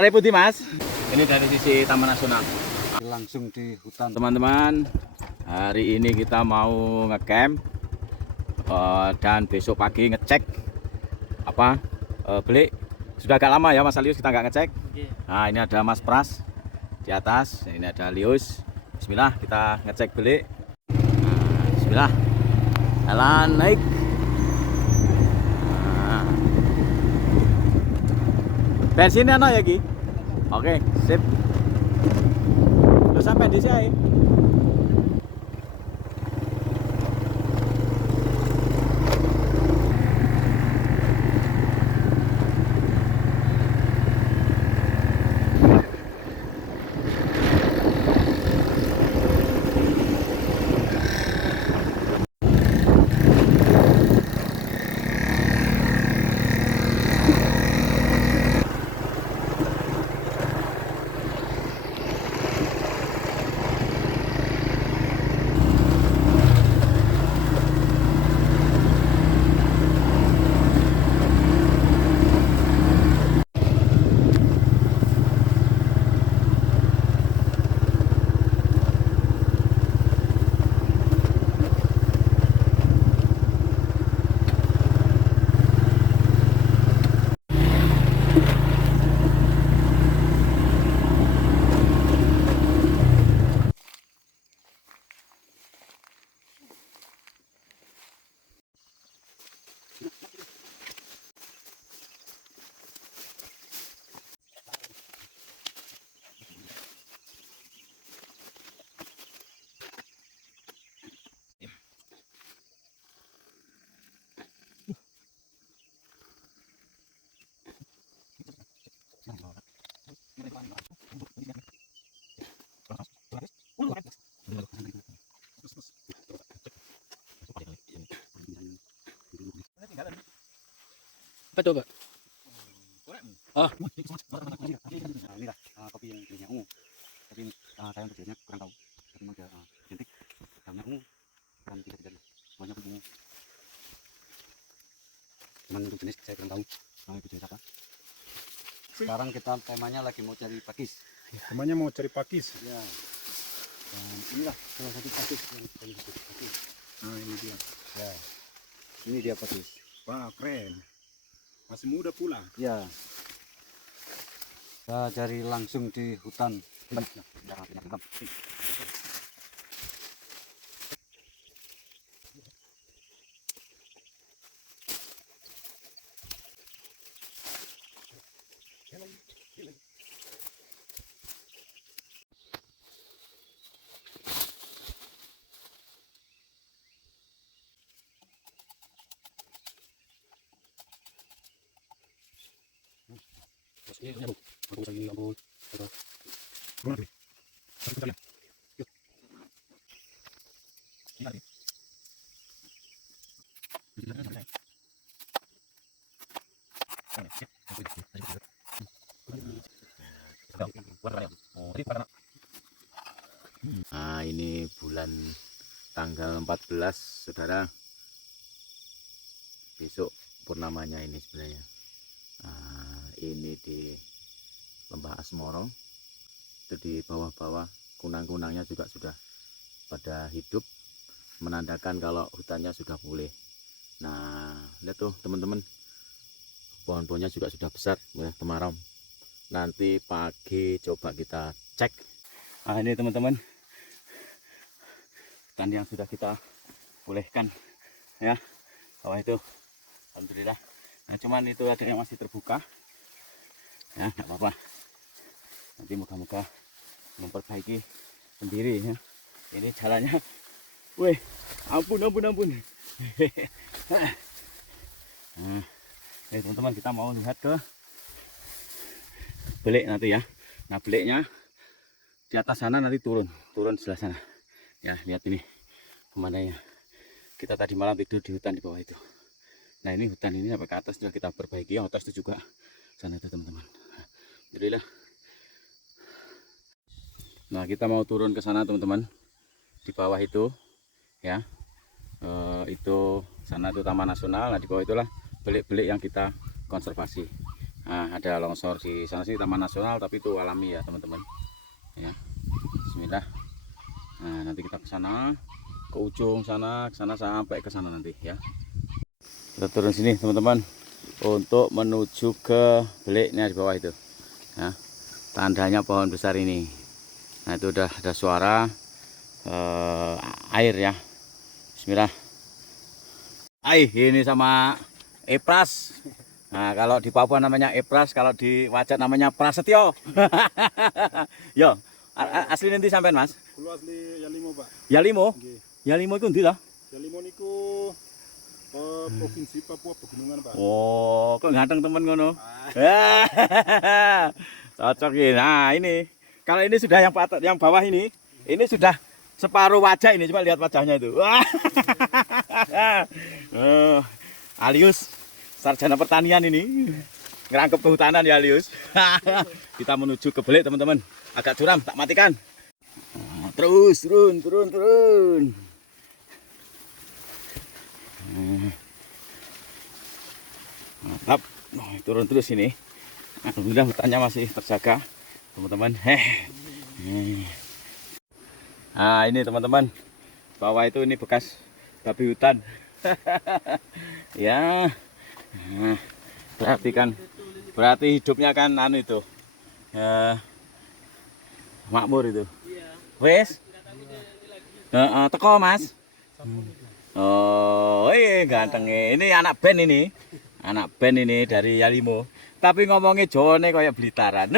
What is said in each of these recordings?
Dari putih mas, ini dari sisi Taman Nasional. Langsung di hutan. Teman-teman, hari ini kita mau ngecamp dan besok pagi ngecek beli. Sudah agak lama ya Mas Alius kita nggak ngecek. Nah ini ada Mas Pras di atas, ini ada Lius. Bismillah kita ngecek beli. Nah, Bismillah, jalan naik. Nah. Bensinnya no ya Ki? Oke, sip. Udah sampai di sini. Apa coba? Ah, Inilah kopi yang jenisnya ungu. Tapi saya untuk jenisnya kurang tahu. Tapi memang dia identik. Daunnya ungu dan tidak semuanya pun ungu. Cuman untuk jenis saya kurang tahu. Itu jenis apa? Sekarang kita temanya lagi mau cari pakis. Temanya mau cari pakis. Ya. Dan inilah salah satu pakis yang kita sebut pakis. Nah ini dia. Ya. Ini dia pakis. Wah keren. Masih muda pula. Ya. Kita cari langsung di hutan. Nah ini bulan tanggal 14 saudara, besok purnamanya ini sebenarnya. Nah, ini di Lembah Asmoro, itu di bawah-bawah kunang-kunangnya juga sudah pada hidup, menandakan kalau hutannya sudah pulih. Nah lihat tuh teman-teman, pohon-pohonnya juga sudah besar ya, temaram. Nanti pagi coba kita cek. Nah ini teman-teman, hutan yang sudah kita pulihkan ya, bawah itu alhamdulillah. Nah cuman itu ada yang masih terbuka ya, nggak apa-apa, nanti moga-moga memperbaiki sendiri ya. Ini jalannya, weh, ampun. Nah, teman-teman, kita mau lihat ke belik nanti ya. Nah beliknya di atas sana, nanti turun sebelah sana ya. Lihat ini pemandangannya, kita tadi malam tidur di hutan di bawah itu. Nah ini hutan ini sampai ke atas sudah kita perbaiki, yang atas itu juga sana itu teman-teman, alhamdulillah. Nah kita mau turun ke sana teman-teman, di bawah itu ya, itu sana itu Taman Nasional. Nah di bawah itulah belik-belik yang kita konservasi. Nah, ada longsor di sana sih Taman Nasional, tapi itu alami ya teman-teman. Ya, Bismillah. Nah, nanti kita ke sana, ke ujung sana, ke sana sampai ke sana nanti ya. Kita turun sini teman-teman untuk menuju ke beliknya di bawah itu. Ya, tandanya pohon besar ini. Nah, itu udah ada suara air ya. Bismillah. Ini sama Epras. Nah, kalau di Papua namanya Epras, kalau di Wajak namanya Prasetyo. Yo, asli nanti sampean Mas? Kulo asli Yalimo, Pak. Yalimo? Nggih. Yalimo itu ndi lah? Yalimo niku provinsi Papua Pegunungan, Pak. Oh, kok ganteng temen ngono. Ah. Cocok ini. Nah, ini. Kalau ini sudah yang bawah ini sudah separuh wajah ini. Coba lihat wajahnya itu. Alius sarjana pertanian ini. Ngerangkep kehutanan ya Alius. Kita menuju ke belik teman-teman. Agak curam, tak matikan. Terus turun. Mantap. Turun terus ini. Alhamdulillah hutannya masih terjaga teman-teman. Nah, ini teman-teman. Bawah itu ini bekas babi hutan. Ya. Nah, berarti hidupnya kan anu itu. Makmur itu. Wes. Teko Mas. Oh, ganteng. Ini anak band ini. Anak band ini dari Yalimo. Tapi ngomongnya Jawane kayak Blitaran.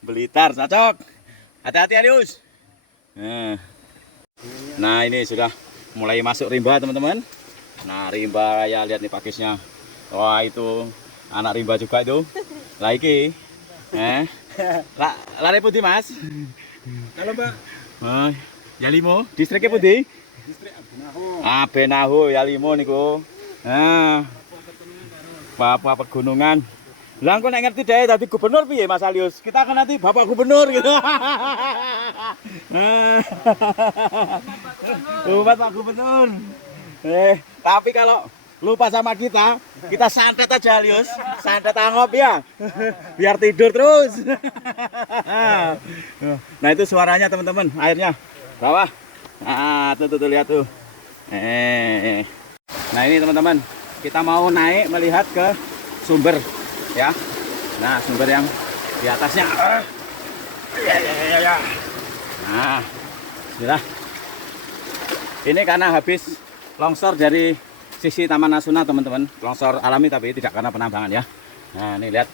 Blitar cocok. Hati-hati Alius. Nah, ini sudah mulai masuk rimba teman-teman. Nah, rimba ya lihat nih pakisnya. Wah, itu anak rimba juga itu. Lah iki. Lare putih Mas. Halo, Pak. Yalimo, distriknya putih. Distrik Abenaho. Abenaho Yalimo niku. Papua Pegunungan. Lah engko nek ngerti dhewe dadi gubernur piye Mas Alius? Kita akan nanti Bapak Gubernur gitu. Pak Gubernur. Tapi kalau lupa sama kita santet aja Alius. Santet angop ya. Biar tidur terus. Nah, itu suaranya teman-teman, airnya. Bawah. Nah, tuh lihat tuh. Nah, ini teman-teman, kita mau naik melihat ke sumber ya. Nah, sumber yang di atasnya. Ya. Nah, bismillah. Ini karena habis longsor dari sisi Taman Nasional teman-teman. Longsor alami tapi tidak karena penambangan ya. Nah, ini lihat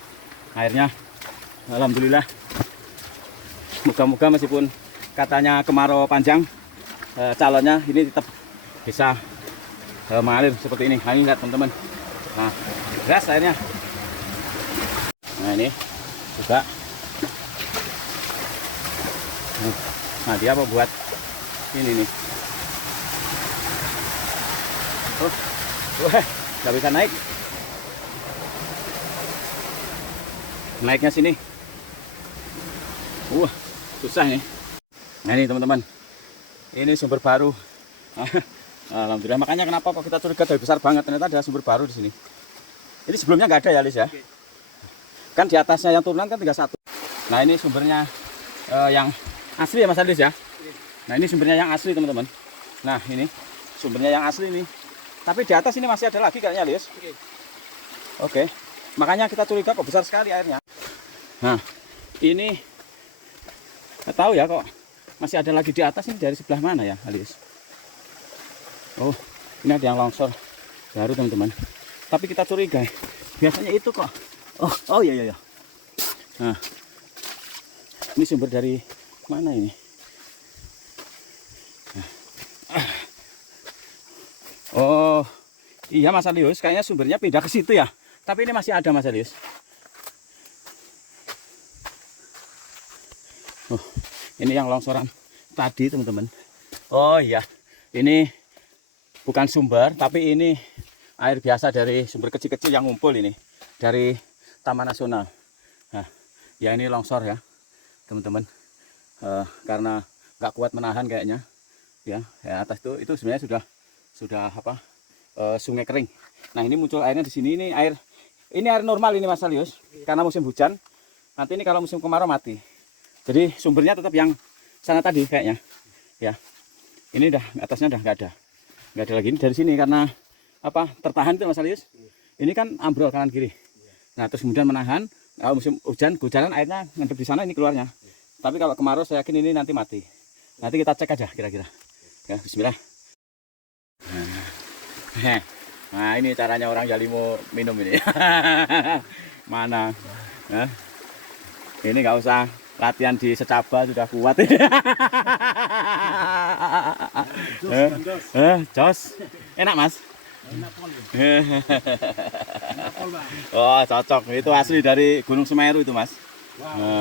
airnya. Alhamdulillah. Moga-moga meskipun katanya kemarau panjang, calonnya ini tetap bisa mengalir seperti ini. Nah, ini lihat teman-teman. Nah, deras airnya. Nah, ini juga. Nah, dia apa buat ini nih. Wah, nggak bisa naik. Naiknya sini. Susah nih. Nah, ini teman-teman. Ini sumber baru. Alhamdulillah, makanya kenapa kok kita curiga dari besar banget, ternyata ada sumber baru di sini. Ini sebelumnya nggak ada ya, Lis ya? Kan di atasnya yang turunan kan tinggal satu. Nah, ini sumbernya yang asli ya Mas Alis ya? Nah, ini sumbernya yang asli teman-teman. Nah, ini sumbernya yang asli nih. Tapi di atas ini masih ada lagi kayaknya, Lis. Oke. Makanya kita curiga kok besar sekali airnya. Nah, ini nggak tahu ya kok masih ada lagi di atas ini, dari sebelah mana ya, Alis? Oh, ini ada yang longsor baru teman-teman. Tapi kita curiga, biasanya itu kok. Oh iya. Nah, ini sumber dari mana ini? Oh, iya Mas Alius, kayaknya sumbernya pindah ke situ ya. Tapi ini masih ada Mas Alius. Ini yang longsoran tadi teman-teman. Oh iya, ini bukan sumber, tapi ini air biasa dari sumber kecil-kecil yang ngumpul ini dari Taman Nasional. Nah, ya ini longsor ya teman-teman, karena nggak kuat menahan kayaknya ya atas itu sebenarnya sudah apa, sungai kering. Nah ini muncul airnya di sini. Ini air normal ini Mas Alius, karena musim hujan. Nanti ini kalau musim kemarau mati. Jadi sumbernya tetap yang sana tadi kayaknya. Ya, ini udah atasnya udah nggak ada lagi. Ini dari sini karena apa? Tertahan itu Mas Alius. Ini kan ambrol kanan kiri. Nah terus kemudian menahan. Kalau musim hujanan airnya ngendep di sana ini keluarnya. Tapi kalau kemarau saya yakin ini nanti mati. Nanti kita cek aja kira-kira. Ya, Bismillah. Nah ini caranya orang Yalimo minum ini. Mana? Nah, ini nggak usah latihan di secaba sudah kuat. Jos, enak Mas. Oh cocok, itu asli dari Gunung Semeru itu Mas.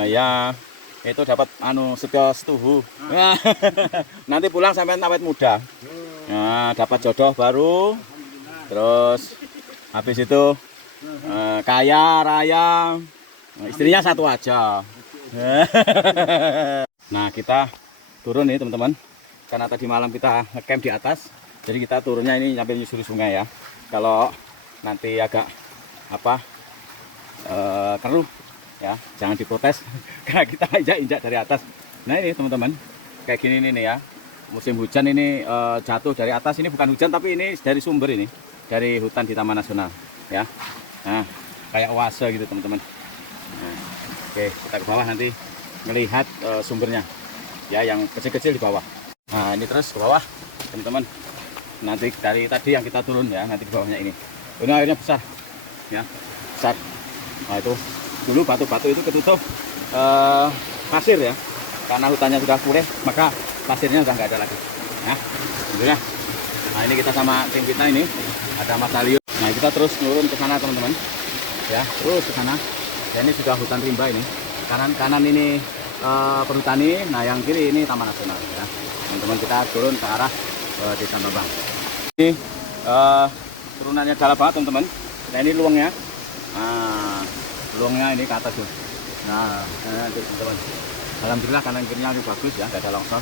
Ya itu dapat Setyo Setuhu. Nanti pulang sampai awet muda. Nah, dapat jodoh baru. Terus habis itu kaya raya, istrinya satu aja. Nah kita turun nih teman-teman, karena tadi malam kita ngecamp di atas, jadi kita turunnya ini sampai nyusuri sungai ya. Kalau nanti agak keruh ya jangan diprotes karena kita injak dari atas. Nah ini teman-teman kayak gini nih ya, musim hujan ini jatuh dari atas. Ini bukan hujan tapi ini dari sumber ini, dari hutan di Taman Nasional ya. Nah kayak oase gitu teman-teman. Nah, oke kita ke bawah nanti melihat sumbernya ya, yang kecil-kecil di bawah. Nah ini terus ke bawah teman-teman, nanti dari tadi yang kita turun ya, nanti di bawahnya ini airnya besar ya, besar. Nah itu dulu batu-batu itu ketutup pasir ya, karena hutannya sudah pulih maka pasirnya udah nggak ada lagi ya. Alhamdulillah. Nah ini kita sama tim kita ini ada Mas Alius. Nah kita terus turun ke sana teman-teman ya, terus ke sana. Ya ini sudah hutan rimba ini, kanan ini perhutani, nah yang kiri ini Taman Nasional ya. Teman-teman kita turun ke arah Desa Bambang. Ini turunannya dalam banget teman-teman. Nah ini luangnya. Nah, luangnya ini ke atas tuh. Nah, itu teman-teman. Alhamdulillah kanan kirinya ini bagus ya, nggak ada longsor.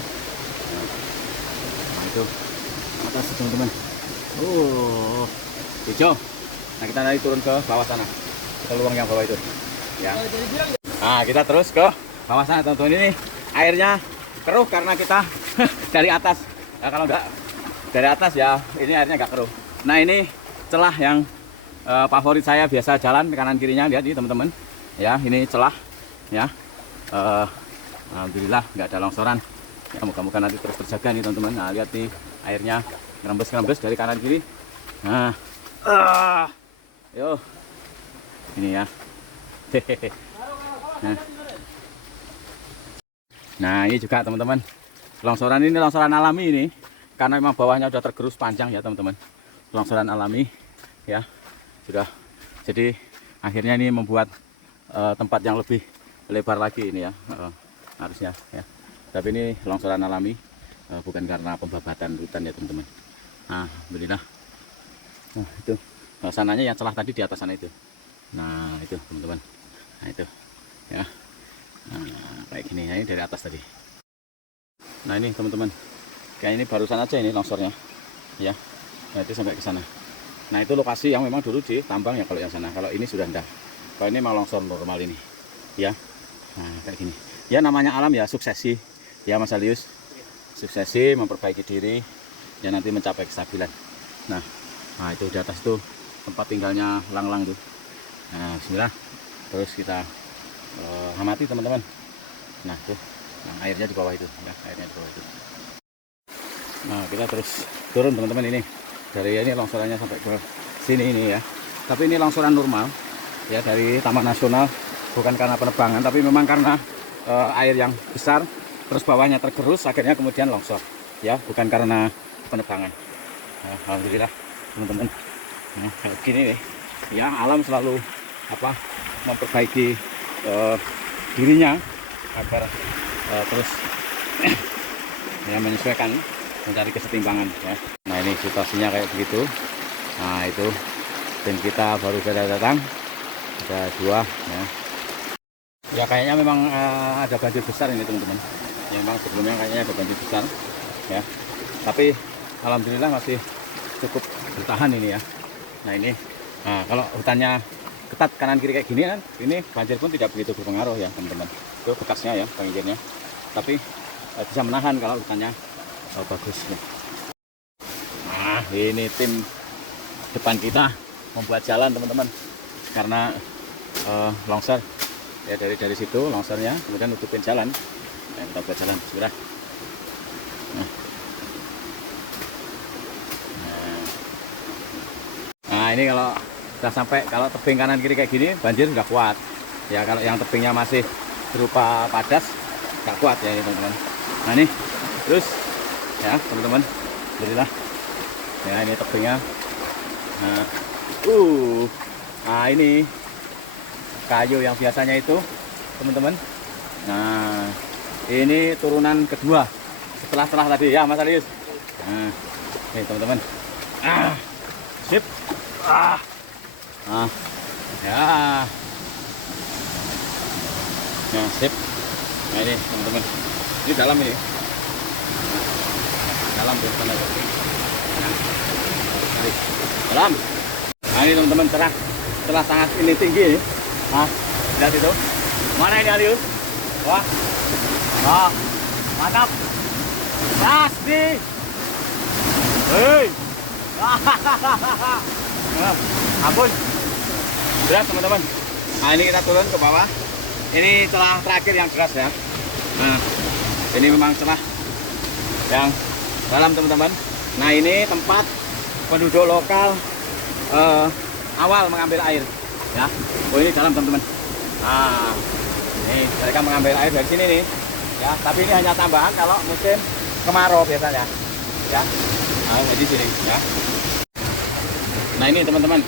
Nah itu atas teman-teman. Hijau. Nah kita nanti turun ke bawah sana, ke luang yang bawah itu. Ya. Nah kita terus ke bawah sana teman-teman. Ini airnya keruh karena kita dari atas. Nah, kalau enggak dari atas ya ini airnya enggak keruh. Nah ini celah yang favorit saya, biasa jalan kanan kirinya, lihat ini teman-teman. Ya ini celah ya. Alhamdulillah nggak ada longsoran. Ya, moga-moga nanti terus terjaga nih teman-teman. Nah lihat nih airnya ngerembes-ngerembes dari kanan kiri. Nah, yo ini ya. Nah ini juga teman-teman, longsoran ini longsoran alami ini, karena memang bawahnya sudah tergerus panjang ya teman-teman. Longsoran alami ya sudah, jadi akhirnya ini membuat tempat yang lebih lebar lagi ini ya, harusnya ya. Tapi ini longsoran alami, bukan karena pembabatan hutan ya teman-teman. Nah alhamdulillah. Nah itu sananya yang celah tadi di atas sana itu. Nah itu teman-teman. Nah itu ya, nah, kayak gini ya, ini dari atas tadi. Nah ini teman-teman, kayak ini barusan aja ini longsornya ya. Nah itu sampai ke sana. Nah itu lokasi yang memang dulu ditambang ya kalau yang sana. Kalau ini sudah enggak, kalau ini memang longsor normal ini ya. Nah kayak gini ya, namanya alam ya, suksesi ya Mas Alius, suksesi memperbaiki diri ya, nanti mencapai kestabilan. Nah itu di atas tuh tempat tinggalnya lang-lang tuh. Nah bismillah, terus kita amati teman-teman. Nah tuh, nah, airnya di bawah itu ya, airnya di bawah itu. Nah kita terus turun teman-teman, ini dari ini longsorannya sampai ke sini ini ya. Tapi ini longsoran normal ya, dari Taman Nasional, bukan karena penebangan, tapi memang karena air yang besar terus bawahnya tergerus akhirnya kemudian longsor ya, bukan karena penebangan. Nah, alhamdulillah teman-teman. Nah kayak gini nih ya, alam selalu memperbaiki dirinya agar terus ya menyesuaikan, mencari kesetimbangan ya. Nah ini situasinya kayak begitu. Nah itu tim kita baru saja datang, ada 2 ya. Ya kayaknya memang ada banjir besar ini teman-teman ya, memang sebelumnya kayaknya ada banjir besar ya, tapi alhamdulillah masih cukup bertahan ini ya. Nah ini, nah kalau hutannya ketat kanan kiri kayak gini kan, ini banjir pun tidak begitu berpengaruh ya teman-teman. Itu bekasnya ya banjirnya, tapi bisa menahan kalau hutannya bagus ya. Nah ini tim depan kita membuat jalan teman-teman, karena longsor ya, dari situ longsornya kemudian nutupin jalan. Nah, kita buat jalan segera. Nah ini kalau sudah sampai, kalau tebing kanan kiri kayak gini banjir sudah kuat ya. Kalau yang tebingnya masih berupa padas nggak kuat ya ini teman-teman. Nah ini terus ya teman-teman, alhamdulillah ya ini tebingnya. Nah ini kayu yang biasanya itu teman-teman. Nah ini turunan kedua setelah tadi ya Mas Alius. Nah ini teman-teman, sip. Ya. Nah, sip. Nah, ini teman-teman. Ini dalam ini. Dalam bukan ada. Dalam. Nah, ini teman-teman setelah sangat ini tinggi ini. Lihat itu. Mana ini Alius? Wah. Mantap. Pasti. Hei. Ampun, berat teman-teman. Nah ini kita turun ke bawah. Ini celah terakhir yang keras ya. Nah ini memang celah yang dalam teman-teman. Nah ini tempat penduduk lokal awal mengambil air ya. Oh ini dalam teman-teman. Nah ini mereka mengambil air dari sini nih ya. Tapi ini hanya tambahan kalau musim kemarau biasanya ya. Nah di sini ya. Nah ini teman-teman,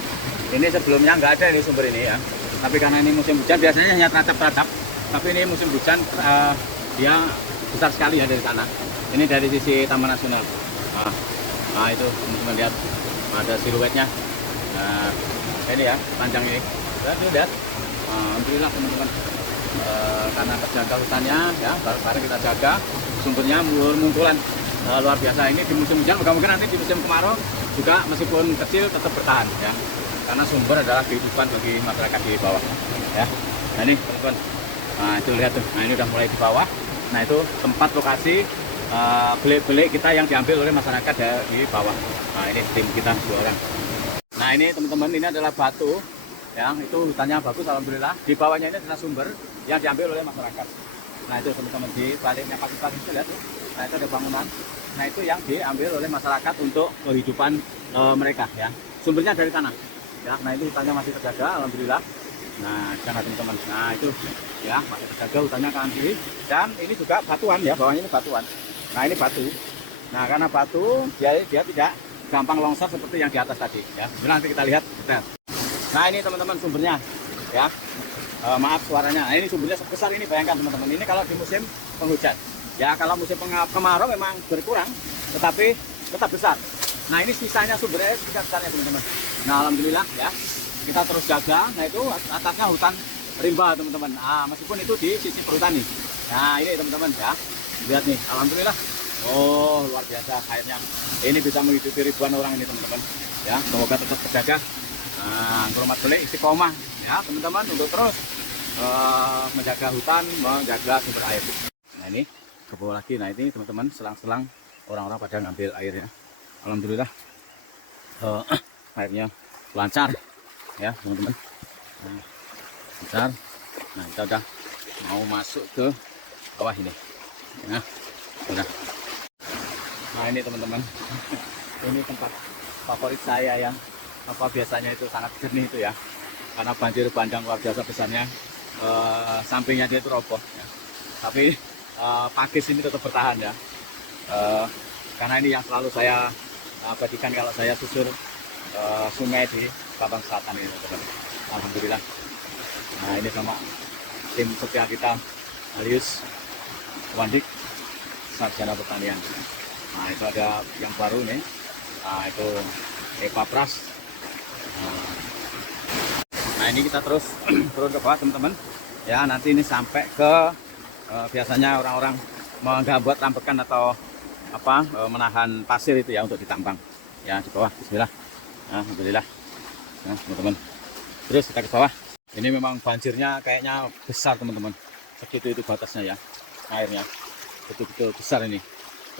ini sebelumnya nggak ada ini sumber ini ya. Tapi karena ini musim hujan biasanya hanya teracap-teracap. Tapi ini musim hujan dia besar sekali ya dari sana. Ini dari sisi Taman Nasional. Nah itu teman-teman lihat, ada siluetnya. Nah ini ya panjang ini. Lihat. Alhamdulillah teman-teman. Karena terjaga hutannya ya, bareng-bareng kita jaga sumbernya munculan luar biasa. Ini di musim hujan, moga-moga nanti di musim kemarau juga meskipun kecil tetap bertahan ya, karena sumber adalah kehidupan bagi masyarakat di bawah ya. Nah ini teman-teman, nah itu lihat tuh, nah ini udah mulai di bawah. Nah itu tempat lokasi belik-belik kita yang diambil oleh masyarakat di bawah. Nah ini tim kita 2 orang. Nah ini teman-teman, ini adalah batu yang itu hutannya bagus alhamdulillah. Di bawahnya ini adalah sumber yang diambil oleh masyarakat. Nah itu teman-teman, di baliknya pagi-pagi itu lihat tuh. Nah itu ada bangunan. Nah itu yang diambil oleh masyarakat untuk kehidupan mereka ya. Sumbernya dari tanah ya. Nah itu hutannya masih terjaga alhamdulillah. Nah di sana teman-teman. Nah itu ya masih terjaga hutannya kanan kiri. Dan ini juga batuan ya, bawahnya ini batuan. Nah ini batu. Nah karena batu dia tidak gampang longsor seperti yang di atas tadi ya. Nanti kita lihat detail. Nah ini teman-teman sumbernya ya. Maaf suaranya. Nah ini sumbernya sebesar ini, bayangkan teman-teman. Ini kalau di musim penghujan. Ya kalau musim kemarau memang berkurang, tetapi tetap besar. Nah ini sisanya sumbernya besarnya teman-teman. Nah alhamdulillah ya, kita terus jaga. Nah itu atasnya hutan rimba teman-teman. Meskipun itu di sisi perhutani. Nah ini teman-teman ya, lihat nih, alhamdulillah. Oh luar biasa airnya. Ini bisa menghidupi ribuan orang ini teman-teman. Ya semoga tetap terjaga. Hormat belik istiqomah ya teman-teman, untuk terus menjaga hutan, menjaga sumber air. Nah ini ke bawah lagi. Nah ini teman-teman, selang-selang orang-orang pada ngambil air ya. Alhamdulillah airnya lancar ya teman-teman. Lancar. Nah kita udah mau masuk ke bawah ini ya. Udah. Nah ini teman-teman, ini tempat favorit saya yang biasanya itu sangat jernih itu ya, karena banjir bandang luar biasa besarnya. Sampingnya dia itu roboh ya. Tapi pakis ini tetap bertahan ya, karena ini yang selalu saya bagikan kalau saya susur sungai di Bambang Selatan ini teman-teman. Alhamdulillah. Nah ini sama tim setia kita, Alius Wandik, sarjana pertanian. Nah itu ada yang baru nih. Nah itu Eva Pras. Nah ini kita terus turun ke bawah teman-teman ya. Nanti ini sampai ke biasanya orang-orang menggambuat rambekan atau menahan pasir itu ya untuk ditambang ya di bawah. Bismillah. Alhamdulillah. Nah, teman-teman. Terus kita ke bawah. Ini memang banjirnya kayaknya besar, teman-teman. Segitu itu batasnya ya. Airnya betul-betul besar ini.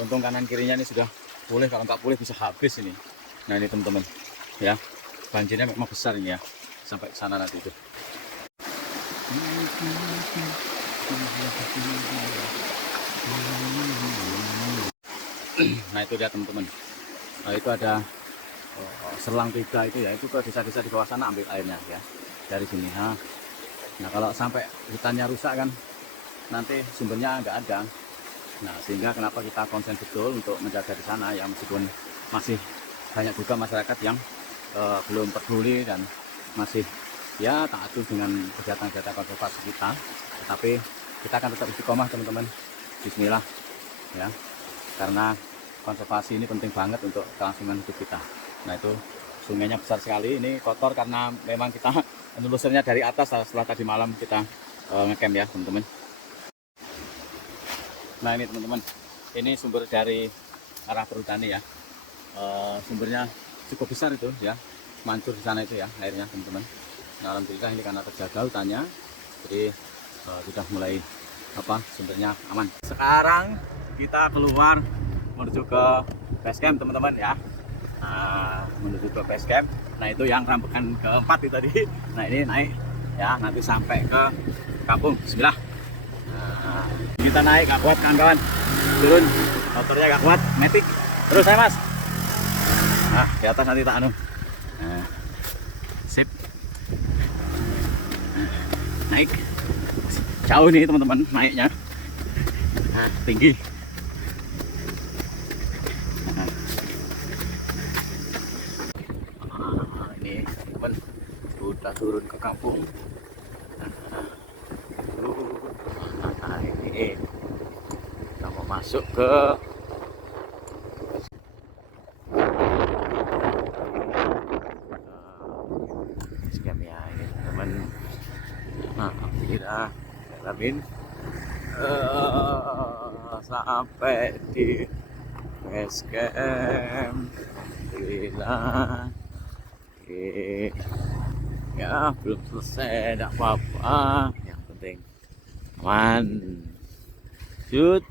Untung kanan kirinya ini sudah pulih, kalau nggak pulih bisa habis ini. Nah, ini teman-teman. Ya. Banjirnya memang besar ini ya. Sampai ke sana nanti itu. Nah, itu dia teman-teman. Nah, itu ada selang 3 itu ya, itu ke desa-desa di bawah sana ambil airnya ya dari sini. Nah, kalau sampai hutannya rusak kan nanti sumbernya nggak ada. Nah, sehingga kenapa kita konsen betul untuk menjaga di sana ya, meskipun masih banyak juga masyarakat yang belum peduli dan masih ya tak acuh dengan kegiatan-kegiatan konservasi kita, tetapi kita akan tetap istiqomah teman-teman. Bismillah ya, karena konservasi ini penting banget untuk kelangsungan hidup kita. Nah, itu sungainya besar sekali, ini kotor karena memang kita menelusurinya dari atas setelah tadi malam kita ngecamp ya teman-teman. Nah, ini teman-teman, ini sumber dari arah perhutani ya, sumbernya cukup besar itu ya, mancur di sana itu ya airnya teman-teman. Nah, alhamdulillah ini karena terjaga hutannya, jadi sudah mulai sumbernya aman. Sekarang kita keluar menuju ke base camp teman-teman ya. Nah, menuju ke base camp. Nah, itu yang rambukan keempat itu tadi. Nah, ini naik ya, nanti sampai ke kampung. Bismillah. Nah, kita naik gak kuat kawan-kawan, turun motornya gak kuat, metik terus saya mas. Nah, di atas nanti tak anu. Nah, sip. Naik jauh nih teman-teman naiknya, tinggi. Ini teman sudah turun ke kampung. Nah, ini kita mau masuk ke scam ya ini teman. Nah, kita jalanin sampai di base camp. Alhamdulillah. Ya, belum selesai, tidak apa-apa, yang penting aman. Shoot.